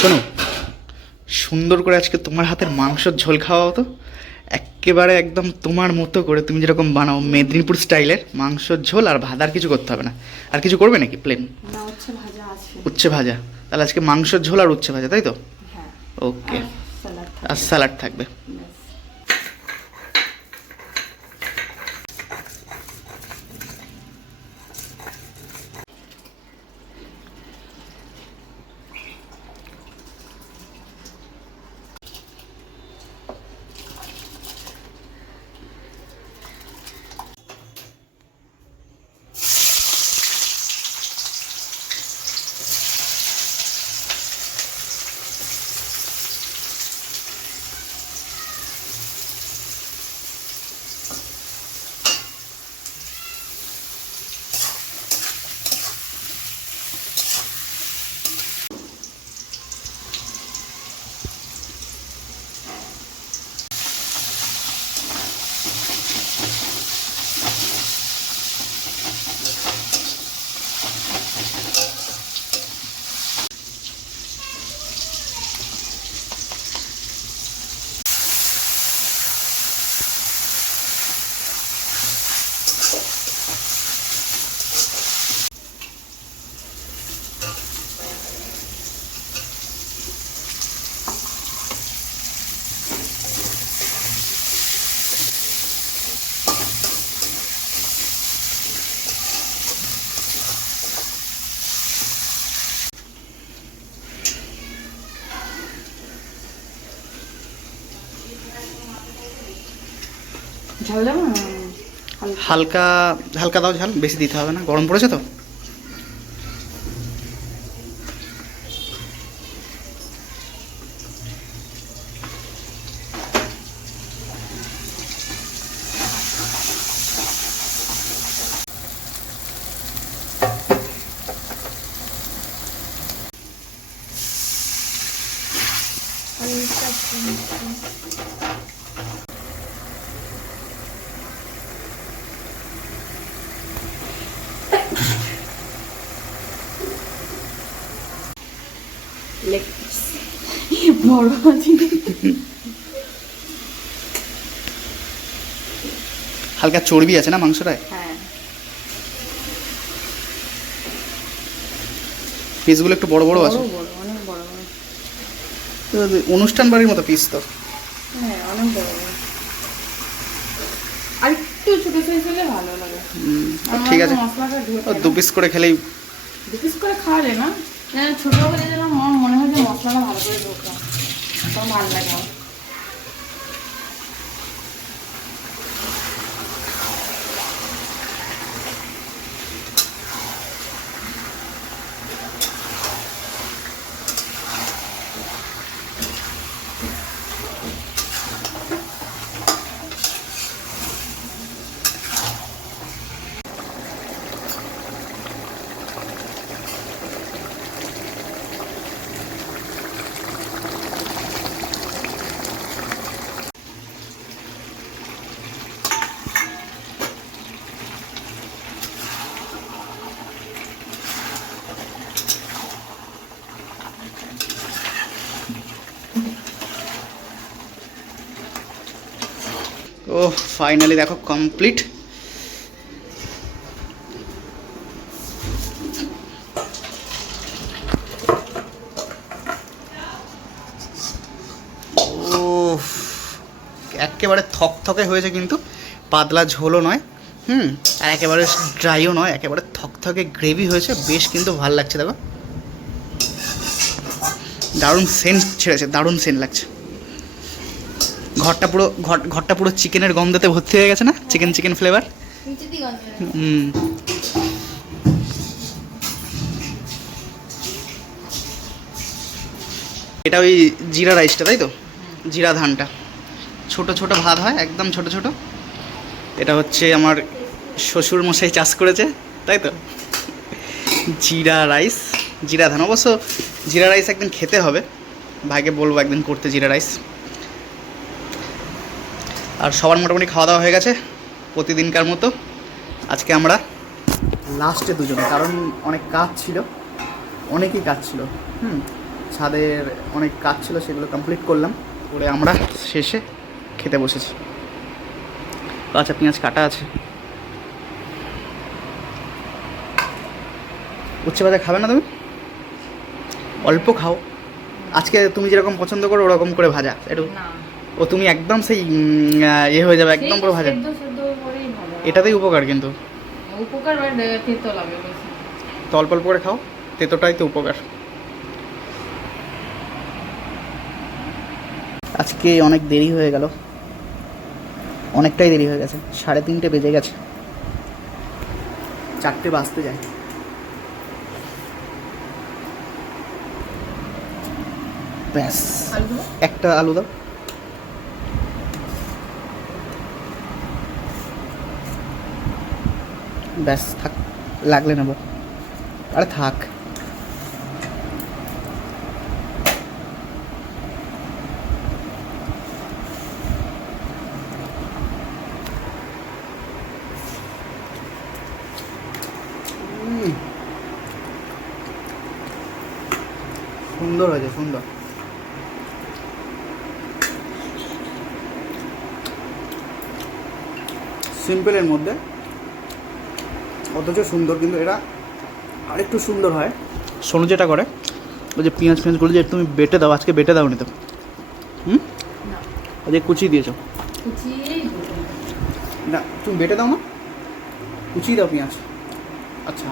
শোনো, সুন্দর করে আজকে তোমার হাতের মাংসের ঝোল খাওয়াও তো। একেবারে একদম তোমার মতো করে, তুমি যেরকম বানাও মেদিনীপুর স্টাইলের মাংসের ঝোল আর ভাত। আর কিছু করতে হবে না। আর কিছু করবে নাকি? প্লেন না, উচ্ছে ভাজা আছে। উচ্ছে ভাজা। তাহলে আজকে মাংসের ঝোল আর উচ্ছে ভাজা, তাই তো? হ্যাঁ। ওকে। আর স্যালাড আর থাকবে। স্যালাড থাকবে। ব্যাস। ঝাল দেবো না? হালকা হালকা দাও ঝাল, বেশি দিতে হবে না, গরম পড়েছে তো। লেগ পিস বড় আছে। হালকা চর্বি আছে না মাংসটায়? হ্যাঁ। পিসগুলো একটু বড় বড় বড় আছে। বড়, অনেক বড় বড়। তো অনুষ্ঠান বাড়ির মতো পিস তো। হ্যাঁ, অনেক বড় বড়। আর একটু ছোট সাইজ হলে ভালো লাগে। ঠিক আছে। মশলাটা ও দু পিস করে খেলেই। দু পিস করে খাওয়া যায় না? ছোট হলে যেন আমার মনে হয় যে মশলাটা ভালো করে ঢোকা, তখন ভালো লাগে আমার। ও ফাইনালি দেখো কমপ্লিট। ও একেবারে থকথকে হয়েছে, কিন্তু পাতলা ঝোলও নয়। আর একেবারে ড্রাইও নয়, একেবারে থকথকে গ্রেভি হয়েছে, বেশ কিন্তু ভালো লাগছে। দেখো দারুণ সেন্ট ছেড়েছে, দারুণ সেন্ট লাগছে। ঘরটা পুরো চিকেনের গন্ধতে ভর্তি হয়ে গেছে না? Chicken chicken flavour. হুম। এটা ওই জিরা রাইসটা, তাই তো? জিরা ধানটা ছোট ছোট ভাত হয়, একদম ছোট ছোট। এটা হচ্ছে আমার শ্বশুর মশাই চাষ করেছে, তাই তো? জিরা রাইস, জিরা ধান। অবশ্য জিরা রাইস একদিন খেতে হবে, ভাইকে বলবো একদিন করতে জিরা রাইস। আর সবার মোটামুটি খাওয়া দাওয়া হয়ে গেছে প্রতিদিনকার মতো। আজকে আমরা লাস্টে দুজন, কারণ অনেক কাজ ছিল, অনেকই কাজ ছিল। ছাদের অনেক কাজ ছিল, সেগুলো কমপ্লিট করলাম, করে আমরা শেষে খেতে বসেছি। কাঁচা পেঁয়াজ কাটা আছে। উচ্ছে ভাজা খাবে না তুমি? অল্প খাও, আজকে তুমি যেরকম পছন্দ করো ওরকম করে ভাজা একটু। না ও তুমি একদম সেই ইয়ে হয়ে যাবে, একদম পুরো ভাজা। সেদ্ধ সেদ্ধ করেই ভালো। এটাতেই উপকার কিন্তু, উপকার তেতো লাগে বেশি। তো অল্প অল্প করে খাও, তেতোটাই তো উপকার। আজকে অনেক দেরি হয়ে গেল, অনেকটাই দেরি হয়ে গেছে, 3:30 বেজে গেছে, 4টে বাজতে যায়। ব্যাস, আলুগুলো একটা আলু দাও। ব্যাস থাক, লাগলে নেবো। আরে থাক। সুন্দর হয়েছে, সুন্দর। সিম্পলের মধ্যে অথচ সুন্দর, কিন্তু এটা আরেকটু সুন্দর হয়। সোনু যেটা করে, ওই যে পেঁয়াজ ফেঁয়াজগুলো যে তুমি বেটে দাও, আজকে বেটে দাও নি তো, না আজকে কুচিয়ে দিয়েছো। কুচিয়েই দেবো। না তুমি বেটে দাও না, কুচিয়ে দাও পেঁয়াজ। আচ্ছা,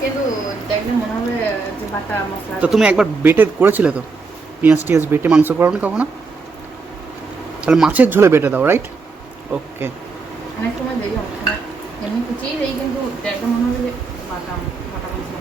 কিন্তু দেখলে মনে হবে যে বাটা মশলা। তো তুমি একবার বেটে করেছিলে তো, পেঁয়াজ টিয়াজ বেটে মাংস করোনি কখনো? তাহলে মাছের ঝোলে বেটে দাও, রাইট? ওকে। অনেক সময় দেরি হবে, এমনি কুচিয়েই দেই, কিন্তু দেখলে মনে হবে যে বাটা বাটা মশলা।